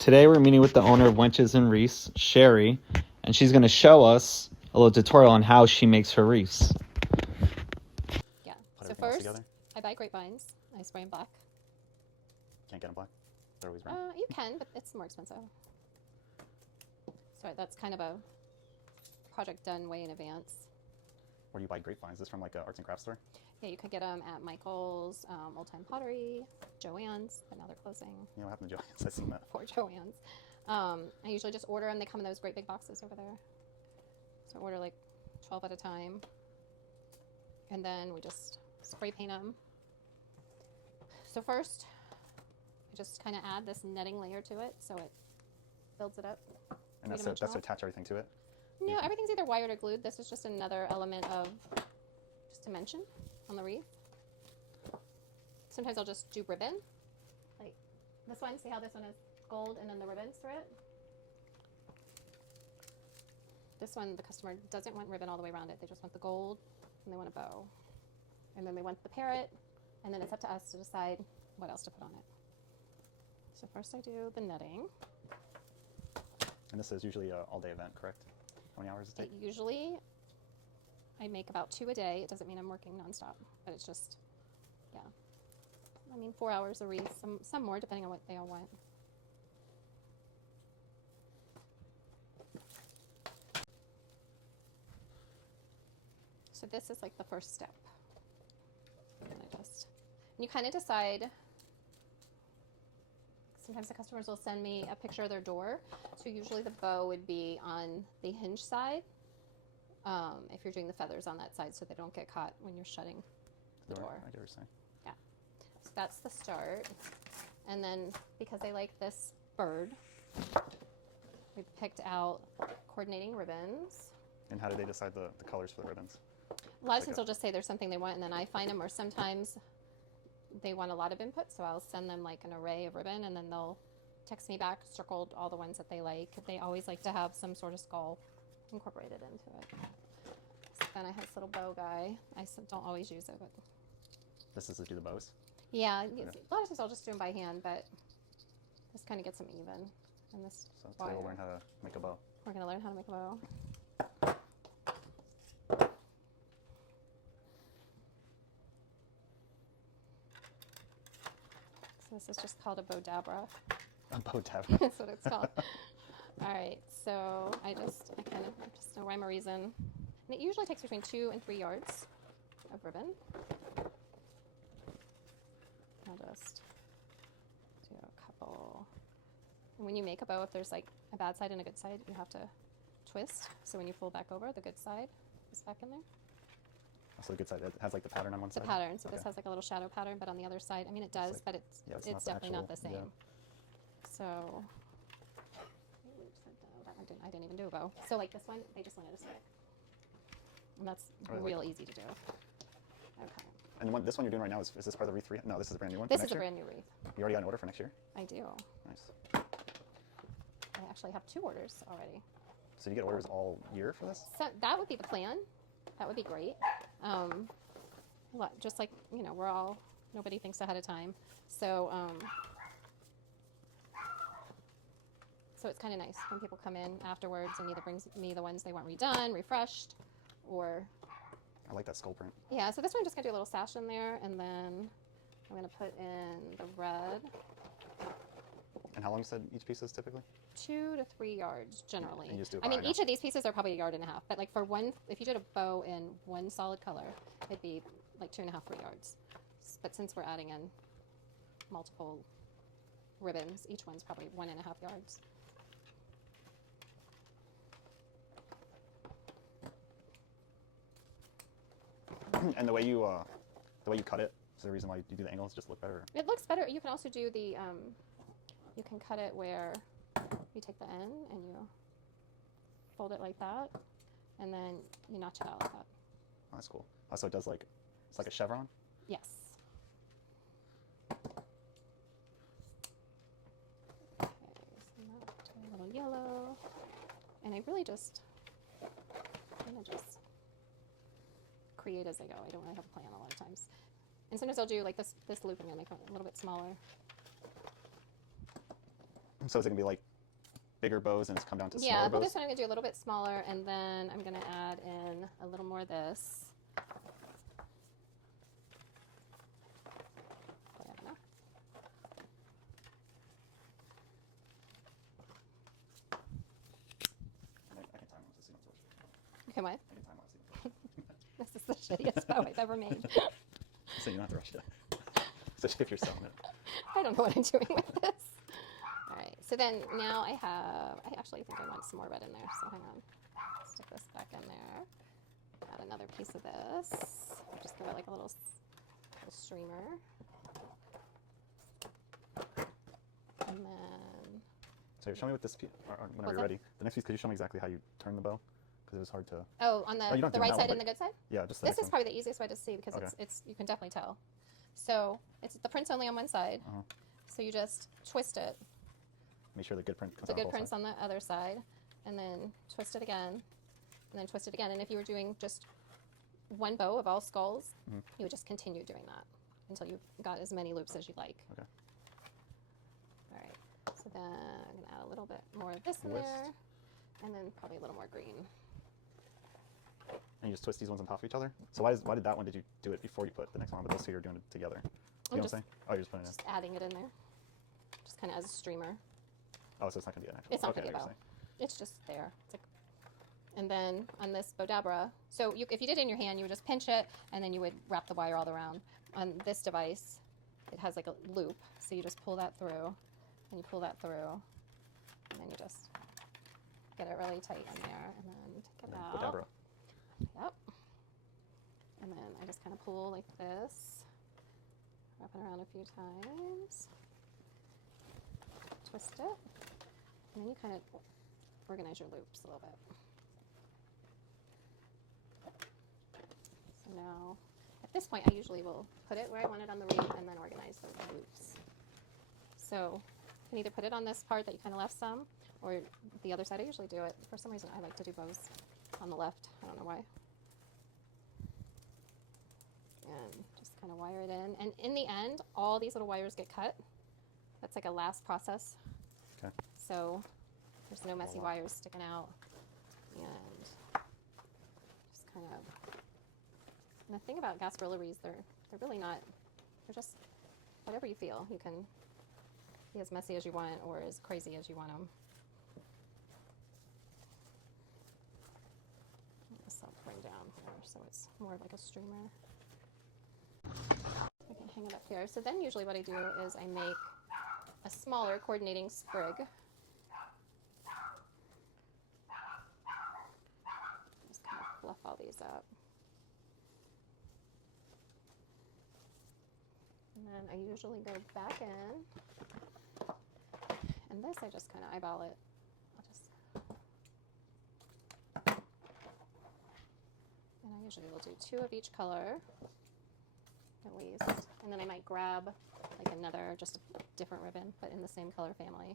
Today we're meeting with the owner of Wenches and Wreaths, Sherry, and she's going to show us a little tutorial on how she makes her wreaths. Yeah. So first, I buy grapevines. I spray them black. Can't get them black? They're always brown. You can, but it's more expensive. So that's kind of a project done way in advance. Where do you buy grapevines? Is this from like an arts and crafts store? Yeah, you could get them at Michael's, Old Time Pottery, Joann's, but now they're closing. You know what happened to Joann's? I've seen that. Poor Joann's. I usually just order them. They come in those great big boxes over there. So I order like 12 at a time. And then we just spray paint them. So first, I just kind of add this netting layer to it so it builds it up. And that's to attach everything to it? No, everything's either wired or glued. This is just another element of just dimension on the wreath. Sometimes I'll just do ribbon. Like this one, see how this one is gold and then the ribbons through it? This one, the customer doesn't want ribbon all the way around it. They just want the gold and they want a bow. And then they want the parrot, and then it's up to us to decide what else to put on it. So first I do the netting. And this is usually an all-day event, correct? How many hours does it take? Usually I make about 2 a day. It doesn't mean I'm working nonstop, but it's just, yeah. I mean, 4 hours a wreath, some more depending on what they all want. So this is like the first step. And you kind of decide. Sometimes the customers will send me a picture of their door. So usually the bow would be on the hinge side. If you're doing the feathers on that side so they don't get caught when you're shutting the door. I get what you're saying. Yeah. So that's the start. And then because they like this bird, we picked out coordinating ribbons. And how do they decide the colors for the ribbons? A lot of times they'll just say there's something they want and then I find them, or sometimes they want a lot of input, so I'll send them like an array of ribbon and then they'll text me back, circled all the ones that they like. They always like to have some sort of skull incorporated into it. So then I have this little bow guy. I don't always use it, but This is to do the bows? yeah, a lot of times I'll just do them by hand, but this kind of gets them even. And this So today we'll learn how to make a bow. We're going to learn how to make a bow. So this is just called a bowdabra. A bowdabra. That's what it's called. All right, so I just no rhyme or reason. And it usually takes between 2 and 3 yards of ribbon. I'll just do a couple. And when you make a bow, if there's like a bad side and a good side, you have to twist. So when you fold back over, the good side is back in there. So the good side, it has like the pattern on one side? The pattern. So this has like a little shadow pattern, but on the other side, I mean it does, but it's definitely not the same. Yeah. So I didn't even do a bow. So like this one, they just wanted a stick. And that's real easy to do. Okay. And this one you're doing right now, is this part of the wreath 3? No, this is a brand new one. This is a brand new wreath. You already got an order for next year? I do. Nice. I actually have 2 orders already. So you get orders all year for this? So that would be the plan. That would be great. Just like, you know, nobody thinks ahead of time. So, so it's kind of nice when people come in afterwards and either brings me the ones they want redone, refreshed, or... I like that skull print. Yeah, so this one I'm just going to do a little sash in there, and then I'm going to put in the red. And how long you said each piece is typically? 2 to 3 yards generally. And you just do I mean, each of these pieces are probably 1.5 yards, but like for one, if you did a bow in one solid color, it'd be like 2.5, 3 yards. But since we're adding in multiple ribbons, each one's probably 1.5 yards. And the way you cut it, is there a reason why you do the angles just look better? It looks better. You can also do the, you can cut it where you take the end and you fold it like that, and then you notch it out like that. Oh, that's cool. Oh, so it does like, it's like a chevron? Yes. Okay, so a little yellow, and I really just kind of just create as I go. I don't really have a plan a lot of times. And sometimes I'll do like this loop, I'm going to make it a little bit smaller. So is it gonna be like bigger bows and it's come down to Yeah, smaller but bows? this one I'm going to do a little bit smaller, and then I'm going to add in a little more of this. I don't know. I can time lapse. So you don't rush it. Okay, what? I can time lapse. So you This is the shittiest bow I've ever made. so you don't have to rush it. Especially if you're selling it. I don't know what I'm doing with this. All right, so then now I actually think I want some more red in there, so hang on. Stick this back in there. Add another piece of this. Just give it like a little streamer. And then, So show me with this piece, or whenever What's you're that? ready. The next piece, could you show me exactly how you turn the bow? Because it was hard to. oh, on you don't the have to right now, side but- and the good side? Yeah, just the This next is one. probably the easiest way to see because Okay. it's you can definitely tell. So it's the print's only on one side. Uh-huh. So you just twist it. Make sure the good print comes The out good both print's sides. on the other side, and then twist it again, and then twist it again. And if you were doing just one bow of all skulls, Mhm. you would just continue doing that until you got as many loops as you like. Okay. All right. So then I'm gonna add a little bit more of this in Twist. there, and then probably a little more green. And you just twist these ones on top of each other. So why did that one? Did you do it before you put the next one? But those two you're doing it together. You know what I'm just- saying? Oh, you're just putting it in. Just adding it in there, just kind of as a streamer. Oh, so it's not gonna be an actual. It's not okay, gonna be a I bow. see. It's just there. It's like, and then on this Bodabra, so if you did it in your hand, you would just pinch it, and then you would wrap the wire all around. On this device, it has like a loop, so you just pull that through, and you pull that through, and then you just get it really tight in there, and then take And it then out. Bodabra. Yep. And then I just kind of pull like this, wrap it around a few times, twist it, and then you kind of organize your loops a little bit. So now, at this point, I usually will put it where I want it on the reed and then organize the loops. So you can either put it on this part that you kind of left some, or the other side. I usually do it. For some reason, I like to do bows on the left. I don't know why. And just kind of wire it in. And in the end, all these little wires get cut. That's like a last process. Okay. So there's no messy wow. wires sticking out. And just kind of. And the thing about Gasparilla they're really not. They're just whatever you feel. You can be as messy as you want or as crazy as you want them. This I'll bring down here so it's more like a streamer. I can hang it up here. So then usually what I do is I make a smaller coordinating sprig. Just kind of fluff all these up. And then I usually go back in. And this I just kind of eyeball it. I'll just. And I usually will do 2 of each color. At least, and then I might grab like another, just a different ribbon, but in the same color family.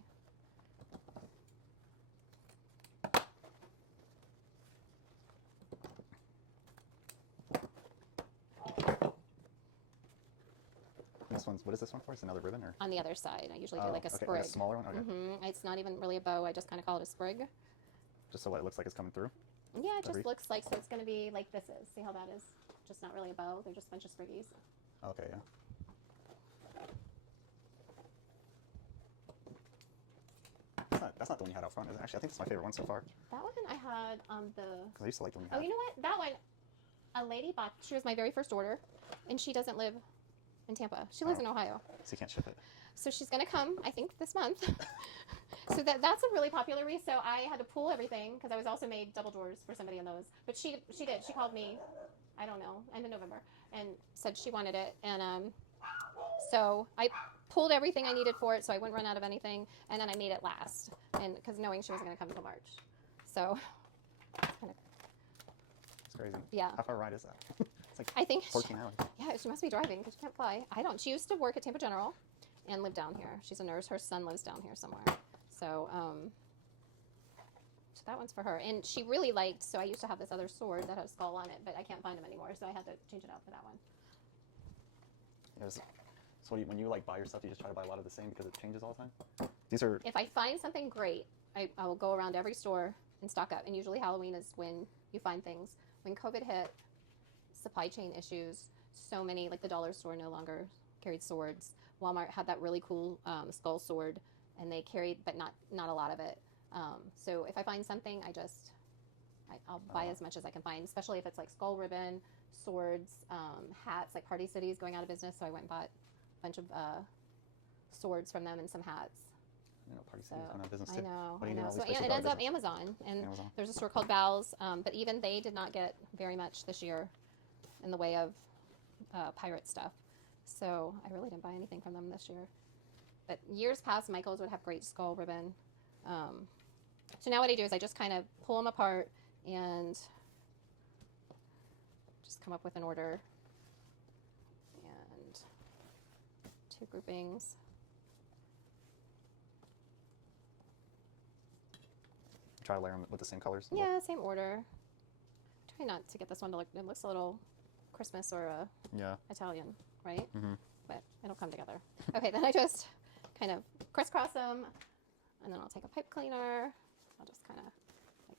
This one's, what is this one for? It's another ribbon, or? On the other side, I usually do Oh, like a okay, sprig. like a smaller one. Okay. It's not even really a bow. I just kind of call it a sprig. Just so what it looks like it's coming through. Yeah, it just wreath? looks like, so it's going to be like this is. See how that is? Just not really a bow. They're just a bunch of spriggies. Okay, yeah. That's not the one you had out front, is it? Actually, I think it's my favorite one so far. That one I had on the. Because I used to like the one you Oh, had. you know what? That one, a lady bought. She was my very first order, and she doesn't live in Tampa. She lives Oh. in Ohio. So you can't ship it. So she's gonna come, I think, this month. So that's a really popular wreath. So I had to pull everything because I was also made double drawers for somebody in those. But she did. She called me, I don't know, end of November, and said she wanted it. And so I pulled everything I needed for it, so I wouldn't run out of anything. And then I made it last, and because knowing she wasn't gonna come until March. So it's kind of It's crazy. yeah. How far a ride is that? It's like I think 14 hours. yeah, she must be driving because she can't fly. I don't. She used to work at Tampa General and live down here. She's a nurse. Her son lives down here somewhere. So, so that one's for her. And she really liked, so I used to have this other sword that had a skull on it, but I can't find them anymore. So I had to change it out for that one. Yes. So when you like buy your stuff, you just try to buy a lot of the same because it changes all the time? These are, If I find something great, I will go around every store and stock up. And usually Halloween is when you find things. When COVID hit, supply chain issues, so many, like the dollar store no longer carried swords. Walmart had that really cool skull sword, and they carried, but not a lot of it. So if I find something, I'll buy as much as I can find, especially if it's like skull ribbon, swords, hats, like Party City's going out of business, so I went and bought a bunch of swords from them and some hats. you know, Party City's going out of business too. I know, What do I you do know. all these So places it go out ends of up business? Amazon, and Amazon. there's a store called Val's, but even they did not get very much this year in the way of pirate stuff. So I really didn't buy anything from them this year. But years past, Michael's would have great skull ribbon. So now what I do is I just kind of pull them apart and just come up with an order and 2 groupings. Try to layer them with the same colors? Yeah, same order. Try not to get this one to look, it looks a little Christmas or Yeah. Italian, right? Mm-hmm. But it'll come together. Okay, then I just kind of crisscross them, and then I'll take a pipe cleaner. I'll just kind of like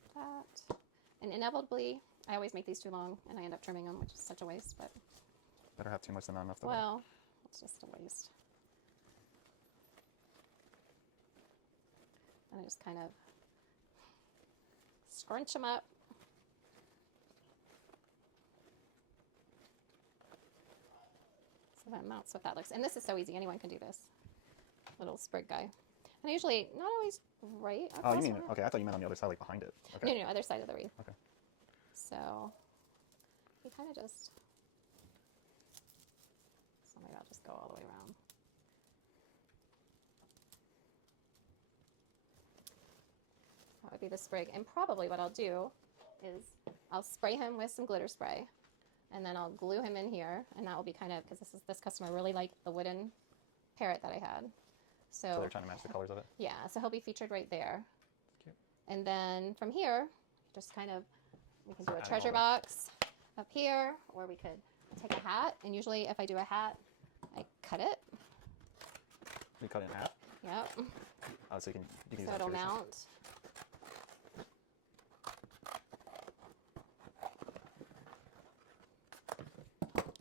that. And inevitably, I always make these too long, and I end up trimming them, which is such a waste, but Better have too much than not enough. Though. well, it's just a waste. And I just kind of scrunch them up. So that mounts what that looks. And this is so easy. Anyone can do this. Little sprig guy. And I usually, not always right Oh, across you mean, the- okay, I thought you meant on the other side, like behind it. Okay. No, other side of the wreath. Okay. So you kind of just, so maybe I'll just go all the way around. That would be the sprig. And probably what I'll do is I'll spray him with some glitter spray, and then I'll glue him in here, and that will be kind of, because this customer really liked the wooden parrot that I had. So they're trying to match the colors of it? Yeah, so he'll be featured right there. Cute. And then from here, just kind of, we can do a adding treasure all box up here, or we could take a hat. And usually if I do a hat, I cut it. You cut it in half? Yep. Oh, so you can use So that it'll for yourself. mount.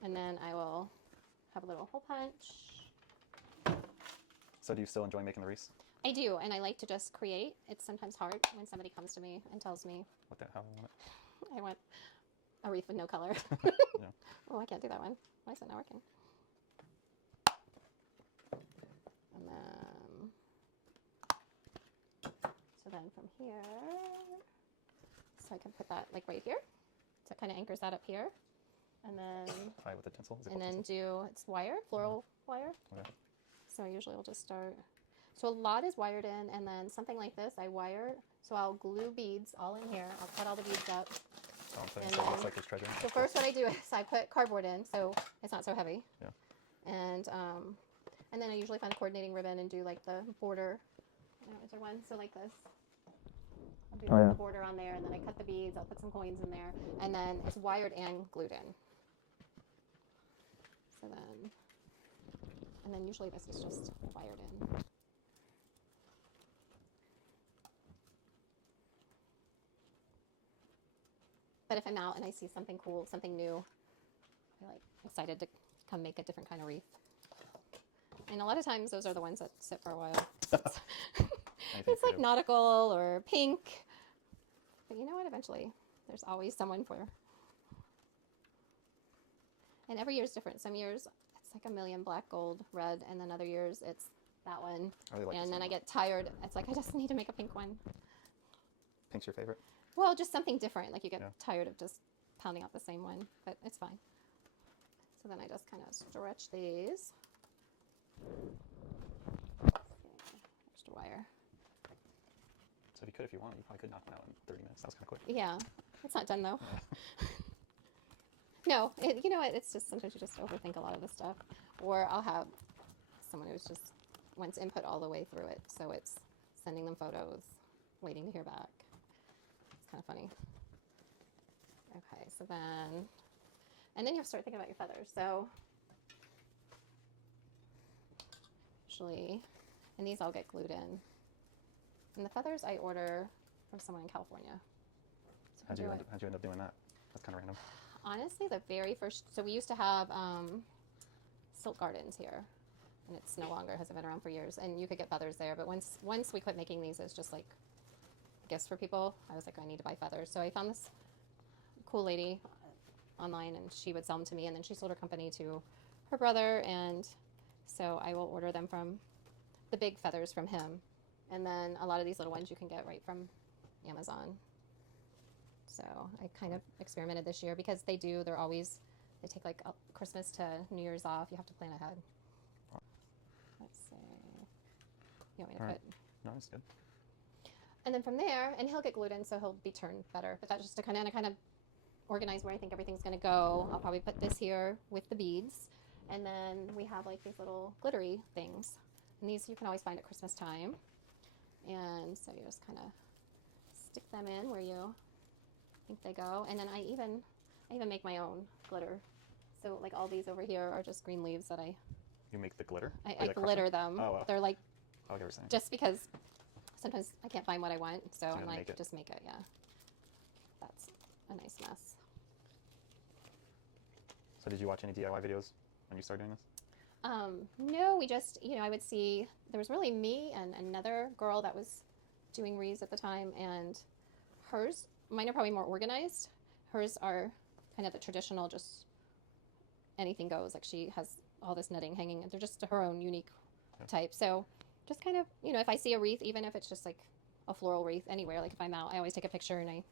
And then I will have a little hole punch. So do you still enjoy making the wreaths? I do, and I like to just create. It's sometimes hard when somebody comes to me and tells me, What the hell? I want it? I want a wreath with no color. Yeah. Oh, I can't do that one. Why is it not working? And then, so then from here, so I can put that like right here. So it kind of anchors that up here. And then, Tie it with the tinsel? Is it and called then tinsel? do, it's wire, floral wire. Okay. So usually I'll just start. So a lot is wired in, and then something like this, I wire. So I'll glue beads all in here. I'll cut all the beads up. So I'm putting And so it looks then- like there's treasure. So first what I do is I put cardboard in, so it's not so heavy. Yeah. And then I usually find a coordinating ribbon and do like the border. Is there one? So like this. I'll do Oh, yeah. the border on there, and then I cut the beads. I'll put some coins in there, and then it's wired and glued in. So then, and then usually this is just wired in. But if I'm out and I see something cool, something new, I like excited to come make a different kind of wreath. And a lot of times those are the ones that sit for a while. Anything It's like creative. nautical or pink. But you know what? Eventually, there's always someone for. And every year is different. Some years it's like a million black, gold, red, and then other years it's that one. I really like And this then I one. get tired. It's like I just need to make a pink one. Pink's your favorite? Well, just something different. Like you get Yeah. tired of just pounding out the same one, but it's fine. So then I just kind of stretch these. Just a wire. So if you want, you probably could knock them out in 30 minutes. That was kind of quick. Yeah, it's not done though. No, you know what? It's just sometimes you just overthink a lot of the stuff. Or I'll have someone who's just wants input all the way through it. So it's sending them photos, waiting to hear back. It's kind of funny. Okay, so then, and then you have to start thinking about your feathers. So usually, and these all get glued in. And the feathers I order from someone in California. So How'd you end up doing that? That's kind of random. honestly, the very first, so we used to have silk gardens here, and it's no longer, hasn't been around for years, and you could get feathers there, but once we quit making these as just like gifts for people, I was like, I need to buy feathers. So I found this cool lady online, and she would sell them to me, and then she sold her company to her brother, and so I will order them from the big feathers from him, and then a lot of these little ones you can get right from Amazon. So I kind of experimented this year because they take like Christmas to New Year's off. You have to plan ahead. Let's see. You want me to All put? right. No, it's good. And then from there, and he'll get glued in, so he'll be turned better. But that's just to kind of organize where I think everything's going to go. I'll probably put this here with the beads. And then we have like these little glittery things. And these you can always find at Christmas time. And so you just kind of stick them in where you think they go. And then I even make my own glitter. So like all these over here are just green leaves that You make the glitter? I Like crush glitter them. Oh, wow. They're like, I get what you're saying. just because sometimes I can't find what I want, so I'm gotta like, make it. just make it, yeah. That's a nice mess. So did you watch any DIY videos when you started doing this? No, we just, I would see, there was really me and another girl that was doing wreaths at the time, and mine are probably more organized. Hers are kind of the traditional, just anything goes. Like she has all this netting hanging, and they're just her own unique type. So just kind of, if I see a wreath, even if it's just like a floral wreath anywhere, like if I'm out, I always take a picture and I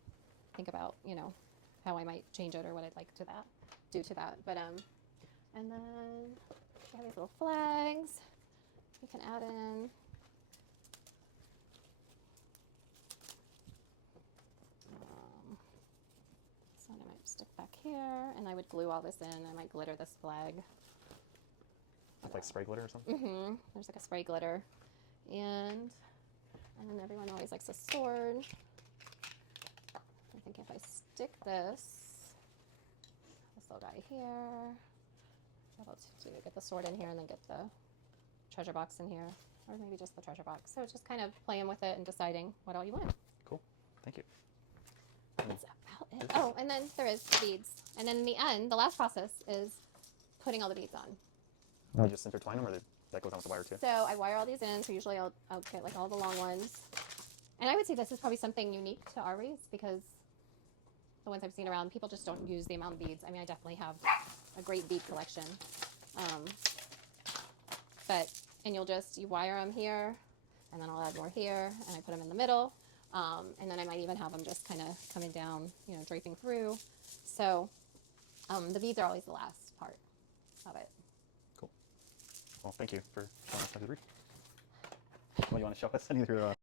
think about, how I might change it or what I'd like to do to that. But, and then we have these little flags you can add in. This one I might stick back here, and I would glue all this in. I might glitter this flag. With like spray glitter or something? Mm-hmm. There's like a spray glitter. And then everyone always likes a sword. I think if I stick this little guy here, I'll be able to get the sword in here and then get the treasure box in here. Or maybe just the treasure box. So it's just kind of playing with it and deciding what all you want. Cool. Thank you. That's about it. Oh, and then there is the beads. And then in the end, the last process is putting all the beads on. You just intertwine them, or that goes on with the wire too? So I wire all these in, so usually I'll get like all the long ones. And I would say this is probably something unique to our wreaths because the ones I've seen around, people just don't use the amount of beads. I mean, I definitely have a great bead collection. And you wire them here, and then I'll add more here, and I put them in the middle. And then I might even have them just kind of coming down, draping through. So the beads are always the last part of it. Cool. Well, thank you for showing us how to do the wreath. Well, you want to show us any of your